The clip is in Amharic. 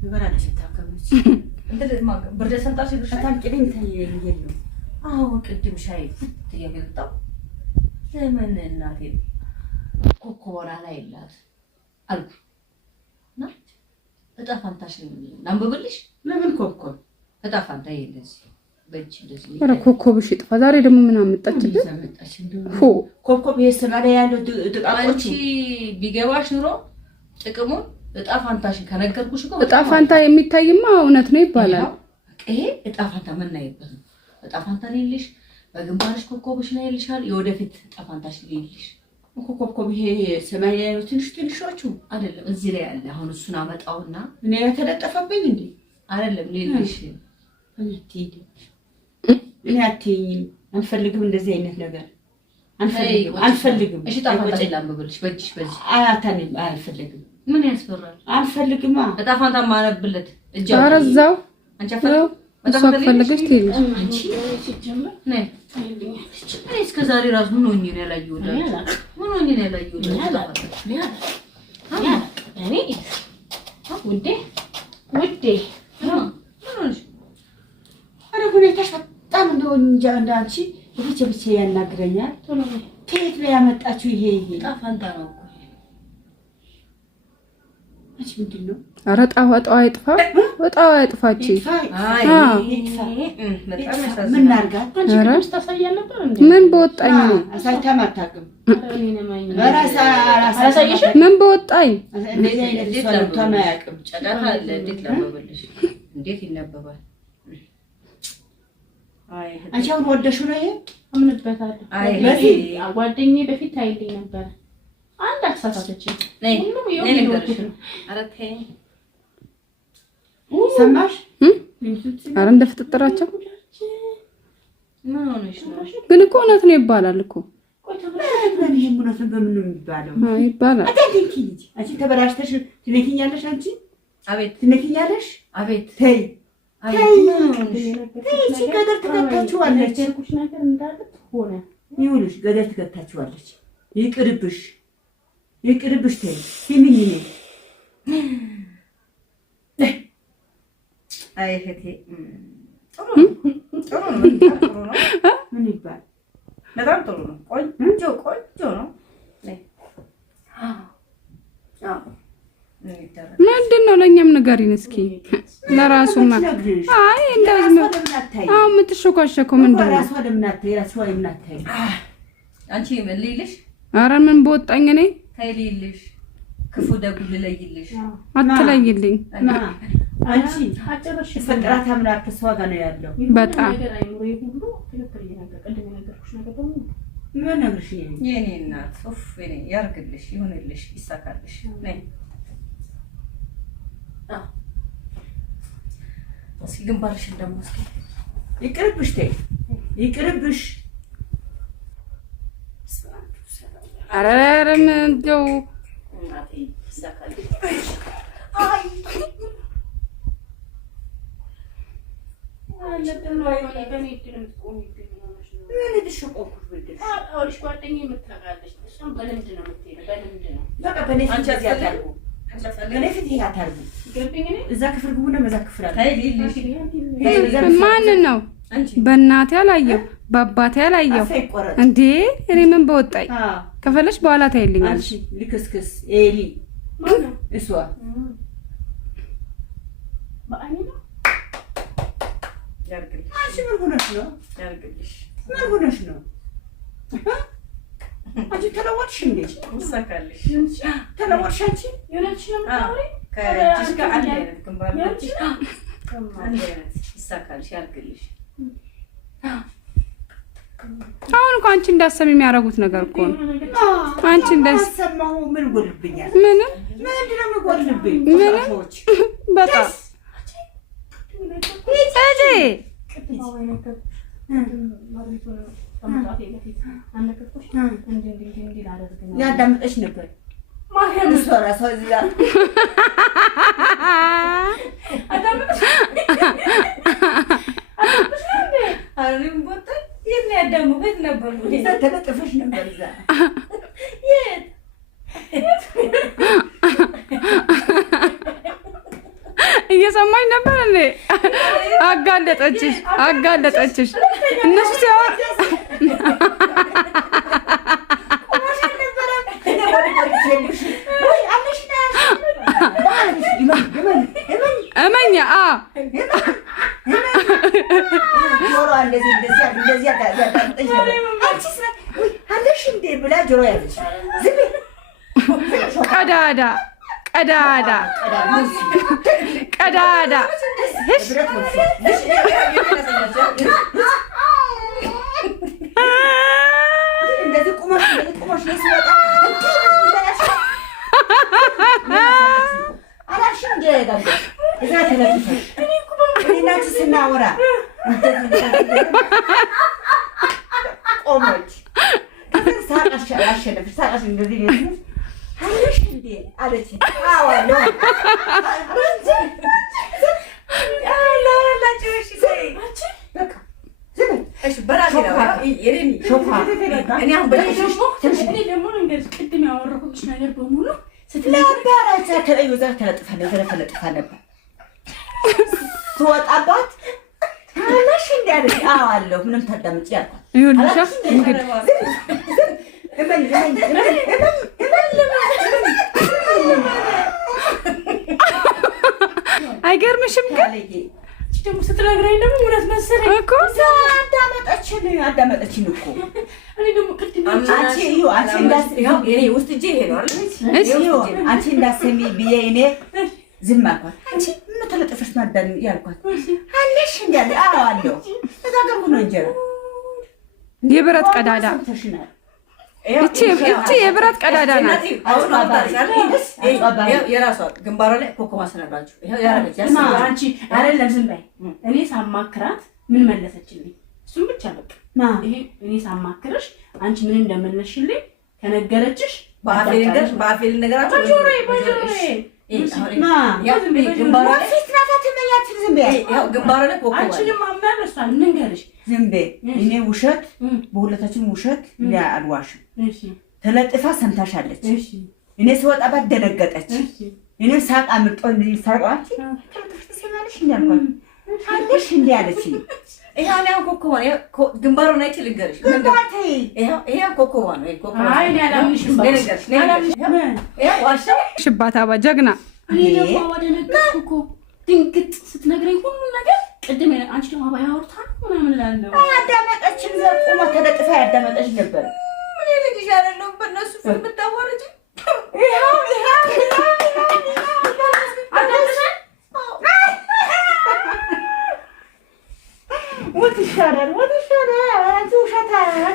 ይበራልሽ ታከምሽ እንደ ብርድ ሰንጣሽ ታንቂልኝ ታየኝ ነው አዎ ቅድም ሻይ ፍት የገልጣው ለምን እናቴ ኮኮራ ላይ ይላል አልኩ ና እጣ ፋንታሽ ላንብብልሽ ለምን ኮኮብ እጣ ፋንታ ይለዚ በእጅ እንደዚህ ወራ ኮኮብሽ ይጥፋ ዛሬ ደግሞ ምን አመጣችልኝ ሆ ኮኮብ የሰማለ ያለው ጥቃቆች ቢገባሽ ኑሮ ጥቅሙ እጣ ፋንታሽን ከነገርኩሽ እኮ እጣ ፋንታ የሚታይማ እውነት ነው ይባላል ይሄ እጣ ፋንታ ምን ናይበት ነው እጣ ፋንታ ልልሽ በግንባርሽ ኮኮብሽ ነው ይልሻል የወደፊት እጣ ፋንታሽ ልልሽ ኮኮብ ይሄ ሰማይ ያለው ትንሾቹ አይደለም እዚህ ላይ ያለ አሁን እሱን አመጣውና እኔ የተለጠፈብኝ እንዴ አይደለም ልልሽ እኔ አትይኝም አንፈልግም እንደዚህ አይነት ነገር አንፈልግም እሺ እጣ ፋንታ ላምብልሽ በእጅሽ በዚህ አያታንም አልፈልግም ምን ያስፈራል አንፈልግም እጣ ፋንታ ማነብለት እጃ አረዛው አንቺ አፈልግ እሷ ፈልገሽ ትይልሽ አንቺ ሲጀምር ነይ እኔ እስከ ዛሬ ራስ ምን ሆኜ ነው ያላየሁት ምን ሆኜ ነው ያላየሁት እኔ ውዴ አረ ሁኔታሽ በጣም እንደሆነ እንጃ እንዳንቺ ብቻ ያናግረኛል ከየት ላይ ያመጣችሁ ይሄ እጣ ፋንታ ነው እሺ ምንድነው አረ ጣዋ ይጥፋ ወጣዋ ይጥፋቺ ምን አርጋት አንቺ ተሳያለ ነበር እንዴ ምን በወጣኝ ነው አሳይታም አታውቅም አሳይሽ ምን በወጣኝ እንደዚህ አይነት ሰው ተማያውቅም ጨዳታ አለ እንዴት ለበበልሽ እንዴት ይነበባል አይ አንቺ አሁን ወደሽው ነው ይሄ አምንበታለሁ አይ በዚህ ጓደኛዬ በፊት ታይልኝ ነበር አንድ አሳሳተች ነይ ነይ አረከኝ ሰማሽ አረ እንደፍጥጥራቸው ምን ሆነሽ ነው ግን እኮ እውነት ነው ይባላል እኮ ምን ይሄ እውነት በምን ነው የሚባለው ይባላል አንቺ ተበላሽተሽ ትነኪኛለሽ አንቺ አቤት ትነኪኛለሽ አቤት ተይ አቤት እቺ ገደል ትከታችዋለች እርኩሽ ነገር እንዳለ ሆነ ይሁንሽ ገደል ትከታችዋለች ይቅርብሽ ተይ ሲሚኝ ነይ አይ እህቴ ጥሩ ነው ምን ይባል በጣም ጥሩ ነው ቆንጆ ነው ነይ ምንድነው ለኛም ንገሪን እስኪ ለራሱማ አይ እንደዚህ አው የምትሾካሸከው ምንድነው ራሷ ለምናታይ አንቺ ምን ልይልሽ አረ ምን በወጣኝ እኔ ታይልልሽ ክፉ ደጉ ልለይልሽ አትለይልኝ አንቺ አጨረሽ ፈጥራት አምላክ ተስዋ ጋር ነው ያለው በጣም ነገር አይምሮዬ ሁሉ ትክክል እየነገርኩ ቀደም የነገርኩሽ ነገር ደግሞ ምን ነግርሽ የኔ እናት ኡፍ የኔ ያርግልሽ ይሁንልሽ ይሳካልሽ ነይ እስኪ ግንባርሽን ደግሞ እስኪ ይቅርብሽ ተይ ይቅርብሽ አረ ምንድነው እናቴ ይሳካልሽ አይ አለብን ወይ በኔ ድምጽ ቆም ይገኛል ምን ልሽቆኩሽ ብድሽ አውልሽ ጓደኛዬ የምትረጋለሽ እሷም በልምድ ነው የምትሄደው በልምድ ነው በቃ በኔ አንቺ ያታርጉ ለኔ ፍት ያታርጉ ይገርብኝ እኔ እዛ ክፍል ግቡና በዛ ክፍል አለ ማን ነው በእናቴ አላየው በአባቴ አላየው እንዴ እኔ ምን በወጣኝ ከፈለሽ በኋላ ታይልኛለሽ ልክስክስ ኤሊ ማን ነው እሷ ባአኒ ነው ያርግልሽ አንቺ ምን ሆነሽ ነው ያርግልሽ ምን ሆነሽ ነው አንቺ ተለወጥሽ እንዴ ይሳካልሽ ተለወጥሽ አንቺ የሆነች ነው ታውሪ ከእጅሽ ጋር አንድ አይነት ግንባር አንቺ አንድ አይነት ይሳካልሽ ያርግልሽ አሁን እኮ አንቺ እንዳሰሚ የሚያረጉት ነገር እኮ ነው አንቺ እንዳሰማው ምን ጎልብኛል ምንም ምንድነው የሚጎልብኝ ምንም በጣም እጂ ያዳምጠሽ ነበር ማርያም ሶራ ሶዚያ አዳምጠሽ አሪም ቦት የት ነው ያዳምጠሽ ነበር እዛ ተለጥፈሽ ነበር እዛ የት እየሰማኝ ነበር እንዴ? አጋለጠችሽ። እነሱ ሲያወር እመኛ ቀዳዳ ስናወራ ቆመች። ሳቃሽ አሸነፍሽ። ሳቃሽ እንደዚህ አለሽ እንዴ አለች። አዋሎ ቅድም ያወራሁልሽ ነገር በሙሉ ተለጥፋ ነበር ትወጣባት አለሽ እንዴ አለች። አዋለሁ ምንም ታዳምጪ ያልኳት አይገርምሽም? ግን ደግሞ ስትነግረኝ ደግሞ እውነት መሰለኝ እኮ አዳመጠችን እኮ እኔ ደግሞ ቅድም አንቺ እንዳሰሚ ብዬ እኔ ዝም አልኳት። አንቺ ምን ተለጥፈሽ ማዳን ያልኳት አለሽ እንዴ አዋለሁ ተጋገርኩ ነው እንጀራ የብረት ቀዳዳ እቺ የብረት ቀዳዳ ናት። የራሷ ግንባሯ ላይ ኮኮማ ሰነባችሁ አንቺ አይደለም ዝም በይ። እኔ ሳማክራት ምን መለሰችልኝ? እሱም ብቻ በቃ ይሄ እኔ ሳማክርሽ አንቺ ምን እንደመለስሽልኝ ከነገረችሽ በአፌል ነገራችሁ እኔ ውሸት በሁለታችን ውሸት አልዋሽም። ተለጥፋ ሰምታሻለች። እኔ ስወጣባት ደነገጠች። እኔ ሳቅ አምልጦ እንደዚህ ሳቋች ተለጥፈሽ እንዳልኳት አለሽ እንዴ አለች። ይሄን ያው ኮኮዋ ግንባሩ ላይ ልንገርሽ ግንባቴ ይሄ ኮኮዋ ነው። ኮኮዋ አይ ያላምንሽም ልንገርሽ ሽባታባ ጀግና እኔ ደግሞ ወደነገርኩ ድንግጥ ስትነግረኝ ሁሉ ነገር ቅድም አንቺ ደግሞ አባይ አውርታ ምናምን እላለሁ። አዳመጠችን ዘቁማ ተለጥፋ ያዳመጠች ነበር። ምን ልጅ ያለው በእነሱ ፊልም ታወርጂ ወት ይሻላል አንቺ ውሸታ